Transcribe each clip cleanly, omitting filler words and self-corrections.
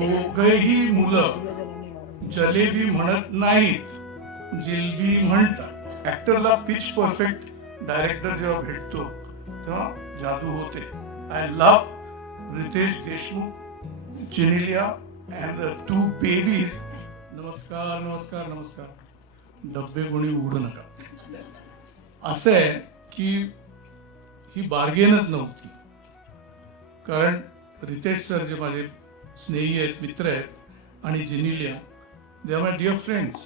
दोघेही मुलं जलेबी म्हणत नाहीत, जिलबी म्हणतात. ऍक्टरला पिच परफेक्ट डायरेक्टर जेव्हा भेटतो तेव्हा जादू होते. I love Riteish Deshmukh, Genelia and the 2 babies. नमस्कार नमस्कार नमस्कार. डब्बे कोणी उघडू नका. असं आहे की ही बार्गेनच नव्हती. कारण रितेश सर जे माझे स्नेही आहेत, मित्र आहेत, आणि Genelia they are my dear friends.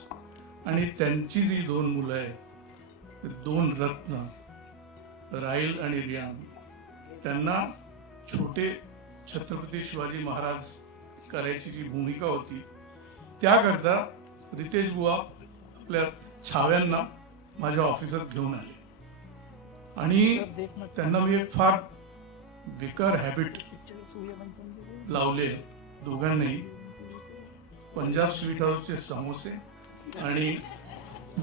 आणि त्यांची जी 2 मुलं आहेत, 2 रत्न राहिल आणि रियान, त्यांना छोटे छत्रपती शिवाजी महाराज करायची जी भूमिका होती त्याकरता रितेश बुवा आपल्या छाव्यांना माझ्या ऑफिसात घेऊन आले. आणि त्यांना मी एक फार बेकार हॅबिट लावले दोघांनाही. पंजाब स्वीट हाऊसचे समोसे आणि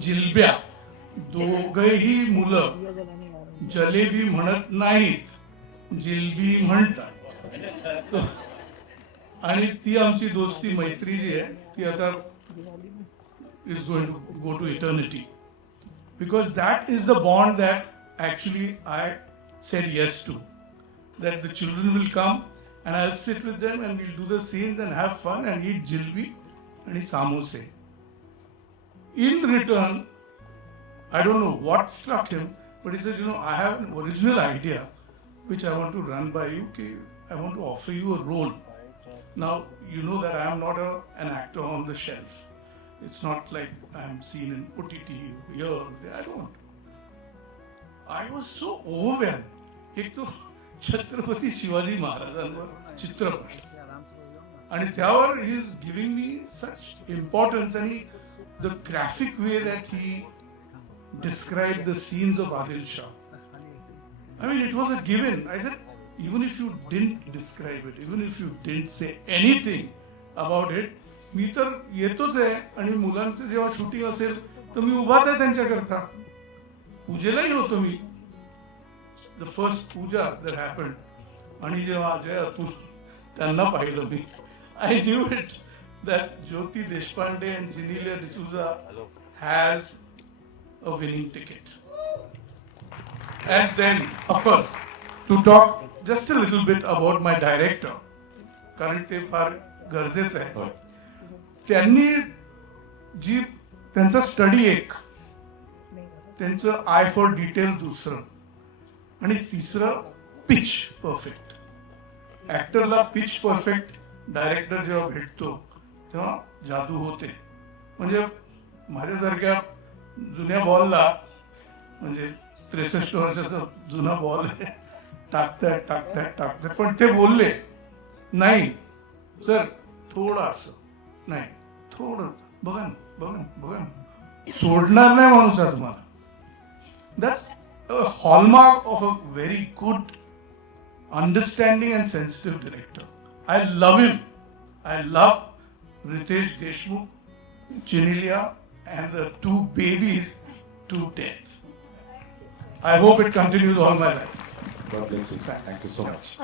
जिलब्या. दोघेही मुलं जलेबी म्हणत नाहीत, जिलबी म्हणतात. आणि ती आमची दोस्ती मैत्री जी आहे ती आता is going to go to eternity, because that is the bond that actually I said yes to. That the children will come and I'll sit with them and we'll do the scenes and have fun and eat jilbi and samose. In return, I don't know what struck him, but he said, I have an original idea which I want to run by you. I want to offer you a role. Now, you know that I am not an actor on the shelf. It's not like I am seen in OTT here or there. I don't. I was so overwhelmed. एक तो छत्रपती शिवाजी महाराजांवर चित्रपट आणि त्यावर he is giving me such importance. आणि the graphic way that he describe the scenes of Adil Shah, I mean, it was a given. I said, even if you didn't describe it, even if you didn't say anything about it, मी तर येतोच आहे. आणि मुलांचं जेव्हा shooting असेल तर मी उभाच आहे त्यांच्याकरता. पूजेलाही होतो मी. The first puja that happened, आणि जेव्हा अजय अतुल त्यांना पाहिलं मी, I knew it that Jyoti Deshpande and Genelia D'Souza has a winning ticket. And then, of course, to talk just a little bit about my director, कारण ते फार गरजेचं आहे. त्यांनी जी त्यांचा स्टडी एक, त्यांचं आय फॉर डिटेल दुसरं, आणि तिसरं पिच परफेक्ट. ऍक्टरला पिच परफेक्ट डायरेक्टर जेव्हा भेटतो तेव्हा जादू होते. म्हणजे माझ्यासारख्या जुन्या बॉलला, म्हणजे 63 वर्षाचा जुना बॉल आहे, टाकतात. पण ते बोलले नाही सर, थोडं असं नाही, थोडं बघा सोडणार नाही माणूस आहे तुम्हाला. That's a hallmark of a very good, understanding and sensitive director. I love him. I love Ritesh Deshmukh, Jenelia and the 2 babies to death. I hope it continues all my life. God bless you, sir. Thank you so much.